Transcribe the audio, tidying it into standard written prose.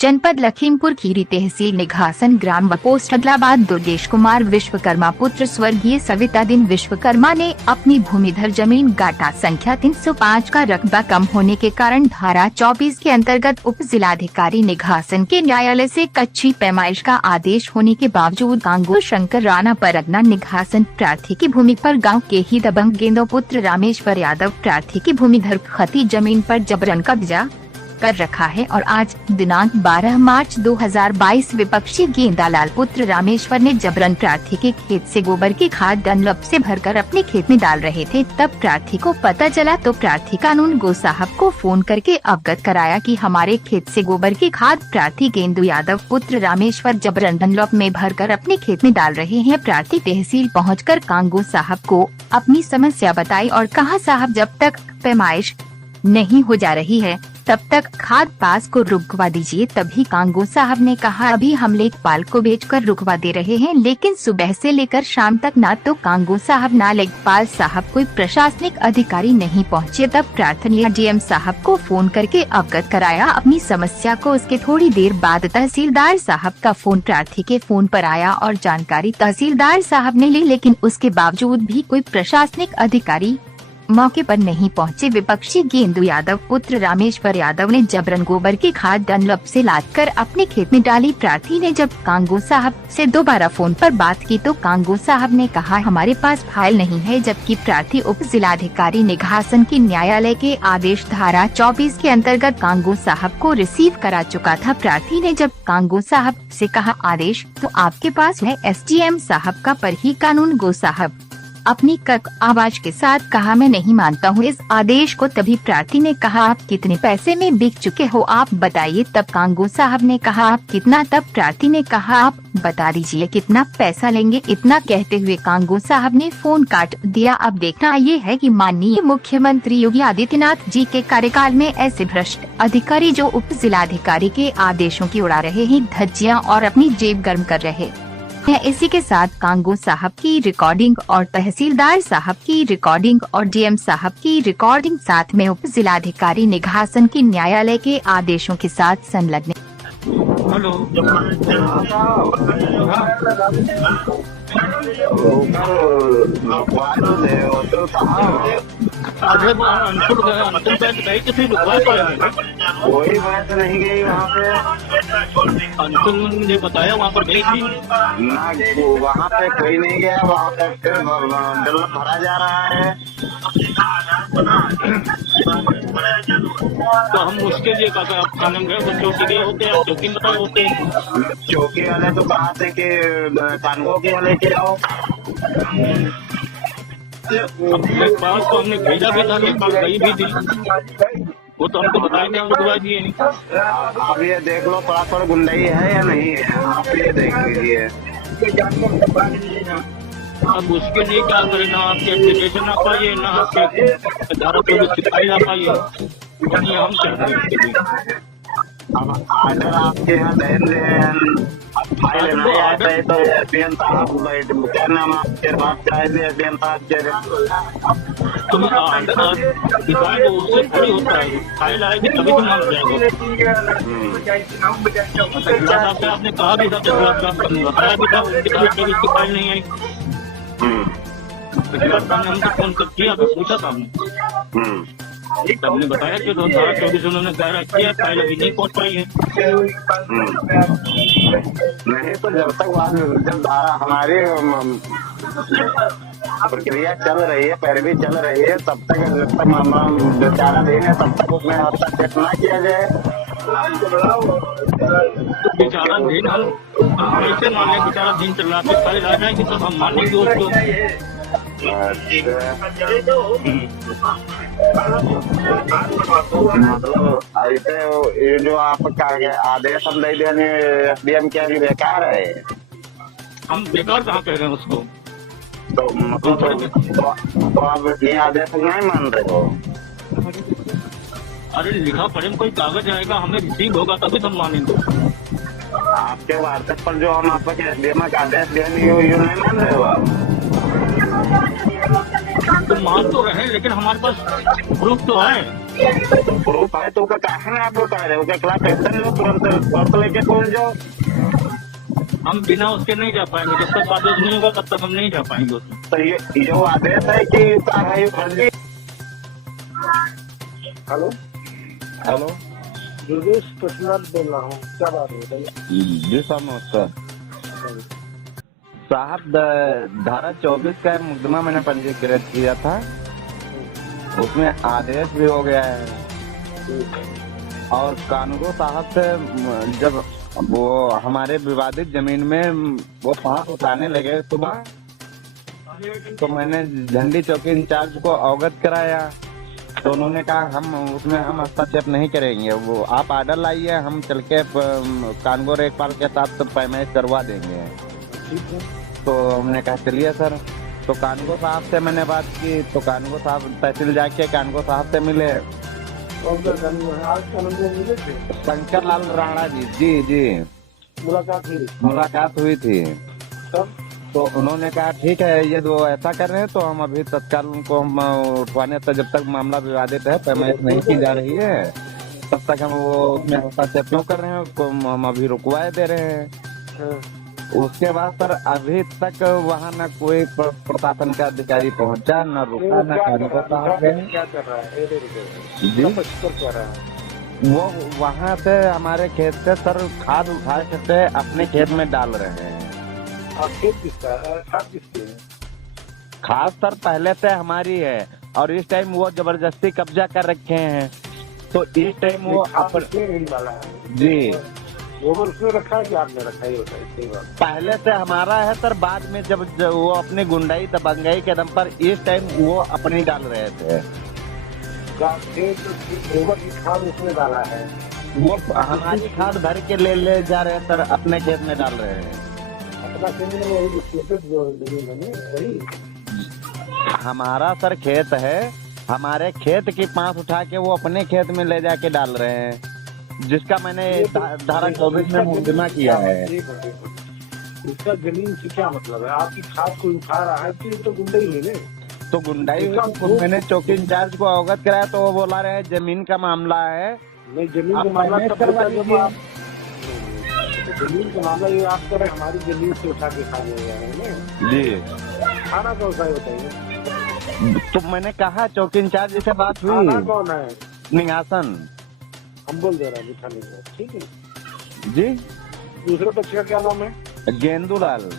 जनपद लखीमपुर खीरी तहसील निघासन ग्राम व पोस्ट अदलाबाद दुर्गेश कुमार विश्वकर्मा पुत्र स्वर्गीय सविता दिन विश्वकर्मा ने अपनी भूमिधर जमीन गाटा संख्या 305 का रकबा कम होने के कारण धारा 24 के अंतर्गत उप जिलाधिकारी निघासन के न्यायालय से कच्ची पैमाइश का आदेश होने के बावजूद गांगू शंकर राणा परगना निघासन प्रार्थी की भूमि पर गाँव के ही दबंग गेंदो पुत्र रामेश्वर यादव प्रार्थी की भूमिधर खती जमीन पर जबरन कब्जा कर रखा है और आज दिनांक 12 मार्च 2022 विपक्षी गेंदालाल पुत्र रामेश्वर ने जबरन प्रार्थी के खेत से गोबर की खाद डनलप से भरकर अपने खेत में डाल रहे थे। तब प्रार्थी को पता चला तो प्रार्थी कानून गो साहब को फोन करके अवगत कराया कि हमारे खेत से गोबर की खाद प्रार्थी गेंदू यादव पुत्र रामेश्वर जबरन डनलप में भरकर अपने खेत में डाल रहे हैं। प्रार्थी तहसील पहुँचकर कांगो साहब को अपनी समस्या बताई और कहा, साहब जब तक पैमाइश नहीं हो जा रही है तब तक खाद पास को रुकवा दीजिए। तभी कांगो साहब ने कहा, अभी हम लेखपाल को भेजकर रुकवा दे रहे हैं। लेकिन सुबह से लेकर शाम तक ना तो कांगो साहब ना लेखपाल साहब कोई प्रशासनिक अधिकारी नहीं पहुंचे। तब प्रार्थी ने डीएम साहब को फोन करके अवगत कराया अपनी समस्या को। उसके थोड़ी देर बाद तहसीलदार साहब का फोन प्रार्थी के फोन पर आया और जानकारी तहसीलदार साहब ने ली, लेकिन उसके बावजूद भी कोई प्रशासनिक अधिकारी मौके पर नहीं पहुंचे। विपक्षी गेंदू यादव पुत्र रामेश्वर यादव ने जबरन गोबर की खाद डनलप से लादकर अपने खेत में डाली। प्रार्थी ने जब कांगो साहब से दोबारा फोन पर बात की तो कांगो साहब ने कहा, हमारे पास फाइल नहीं है, जबकि प्रार्थी उप जिलाधिकारी निघासन की न्यायालय के आदेश धारा 24 के अंतर्गत कांगो साहब को रिसीव करा चुका था। प्रार्थी ने जब कांगो साहब से कहा आदेश तो आपके पास है एसडीएम साहब का, पर ही कानून गो साहब अपनी कड़क आवाज के साथ कहा, मैं नहीं मानता हूँ इस आदेश को। तभी प्रार्थी ने कहा, आप कितने पैसे में बिक चुके हो आप बताइए। तब कांगो साहब ने कहा, आप कितना? तब प्रार्थी ने कहा, आप बता दीजिए कितना पैसा लेंगे। इतना कहते हुए कांगो साहब ने फोन काट दिया। अब देखना ये है कि माननीय मुख्यमंत्री योगी आदित्यनाथ जी के कार्यकाल में ऐसे भ्रष्ट अधिकारी जो उप जिलाधिकारी के आदेशों की उड़ा रहे हैं धज्जियां और अपनी जेब गर्म कर रहे हैं। इसी के साथ कांगो साहब की रिकॉर्डिंग और तहसीलदार साहब की रिकॉर्डिंग और डीएम साहब की रिकॉर्डिंग साथ में उप जिलाधिकारी निघासन की न्यायालय के आदेशों के साथ संलग्न। हेलो कोई बात नहीं गई वहाँ पे। अंकुल ने मुझे बताया वहाँ पर गई थी ना, वहाँ पे कोई नहीं गया। वहाँ पे डल भरा जा रहा है। तो हम उसके लिए खाने गए तो चौकी गए होते हैं, चौकी बताए होते हैं। चौकी वाले तो कहा थे कि कानगो के वाले के आओ। लेखपाल को हमने भेजा भी था, लेखपाल गई भी थी, वो तो हमको बताएंगे, हम रुकवा दिए नहीं। आप ये देख लो थोड़ा गुंडाई है या नहीं है, आप ये देख लीजिए। अब उसके लिए क्या करें, ना आपके एप्लीकेशन आ पाइए, ना आपके धारा 24 की फाइल आ पाइए, हम क्या। अब आर्डर आपके यहाँ फाइल नहीं आता है तो एसडीएम साहब क्या नाम आपके पास चाहिए एसडीएम साहब के तुम ऑर्डर उससे थोड़ी होता है, फाइल आएगी तभी तो मान जाएगा। आपने कहा भी था, बताया भी था, उसकी फाइल नहीं आई। हमको फोन कर किया तो पूछा था हमने, हमने बताया कि 2024 उन्होंने दायरा किया, फाइल अभी नहीं पहुँच पाई है। नहीं तो जब तक जब धारा हमारी प्रक्रिया चल रही है, पैरवी चल रही है, तब तक जब तक बेचारा दिन है तब तक उसमें हस्तक्षेप न किया जाए। बेचारा दिन हम कैसे माने, बेचारा दिन चल रहा है, फाइल आ जाएगी तब हम मानेंगे उसको। ऐसे ये जो आपका आदेश हम दे देने एसडीएम क्या बेकार है। हम बेकार कहाँ कह रहे हैं उसको, तो मतलब तो आप ये आदेश नहीं मान रहे हो। अरे लिखा पढ़े कोई कागज आएगा, हमें रिसीव होगा तभी तो हम मानेंगे। आपके व्हाट्सएप पर जो हम आपको एसडीएम का आदेश दे नहीं मान रहे हो आप। मान तो रहे, लेकिन हमारे पास प्रूफ तो है। प्रूफ है तो कहा ना आप बता रहे हो उसके खिलाफ एक्शन लो, तुरंत पर्स लेके पहुंच जाओ। हम बिना उसके नहीं जा पाएंगे, जब तक आदेश नहीं होगा तब तक हम नहीं जा पाएंगे उसमें। तो ये जो आदेश है कि कार्रवाई फर्जी। हेलो हेलो दुर्गेश कृष्णनाथ बोल रहा हूँ, क्या बात है बताइए। जी साहब नमस्कार साहब, धारा 24 का मुकदमा मैंने पंजीकृत किया था, उसमें आदेश भी हो गया है। और कानून साहब से जब वो हमारे विवादित जमीन में वो पांच उठाने लगे सुबह, तो मैंने झंडी चौकी इंचार्ज को अवगत कराया, तो उन्होंने कहा हम उसमें हम हस्तक्षेप नहीं करेंगे, वो आप आर्डर लाइए, हम चल के कानगो रेखपाल के साथ पैमाइश करवा देंगे। तो हमने कहा चलिए सर। तो कानगो साहब से मैंने बात की, तो कानगो साहब तहसील जाके कानगो साहब से मिले, शंकर लाल राणा जी। जी जी मुलाकात हुई थी। तो उन्होंने कहा ठीक है, ये दो ऐसा कर रहे हैं तो हम अभी तत्काल उनको हम उठवाने तक, जब तक मामला विवादित है, पैमाइश नहीं की जा रही है, तब तक हम वो उसमें हस्तक्षेप क्यों कर रहे हैं, उसको हम अभी रुकवाए दे रहे हैं। उसके बाद सर अभी तक वहाँ न कोई प्रशासन का अधिकारी पहुँचा, न रुका, न कानून साहब क्या कर रहा है जी क्या रहा है वो वहाँ से हमारे खेत से सर खाद उठा के अपने खेत में डाल रहे हैं। और खेत किसका है, खाद किसकी है? खाद सर पहले से हमारी है, और इस टाइम वो जबरदस्ती कब्जा कर रखे हैं, तो इस टाइम वो नहीं डाला है जी गोबर उसने रखा है कि आपने रखा ही होता है, सही बात। पहले से हमारा है सर, बाद में जब वो अपनी गुंडाई दबंगाई के दम पर इस टाइम वो अपनी डाल रहे थे। गोबर की खाद उसने डाला है, वो हमारी खाद भर के ले जा रहे हैं सर, अपने खेत में डाल रहे हैं। अपना जमीन में वही हमारा सर खेत है, हमारे खेत की पांस उठा के वो अपने खेत में ले जाके डाल रहे हैं, जिसका मैंने धारा 24 में मुकदमा किया है। इसका जमीन से क्या मतलब है? आपकी खाद को उठा रहा है तो ये तो गुंडा ही है। तो गुंडाई मैंने चौकी इंचार्ज को अवगत कराया, तो वो बोला रहे जमीन का मामला है। नहीं, जमीन का मामला तब होता है जब आप जमीन का मामला ये आप करें, हमारी जमीन से उठा के खा रहे जी खाना कौन सा बताइए। तो मैंने कहा चौकी इंचार्ज से बात हुई, खाना कौन है? निहासन हम बोल दे रहे हैं उठाने को, ठीक है जी। दूसरे पक्ष का क्या नाम है? गेंदूलाल।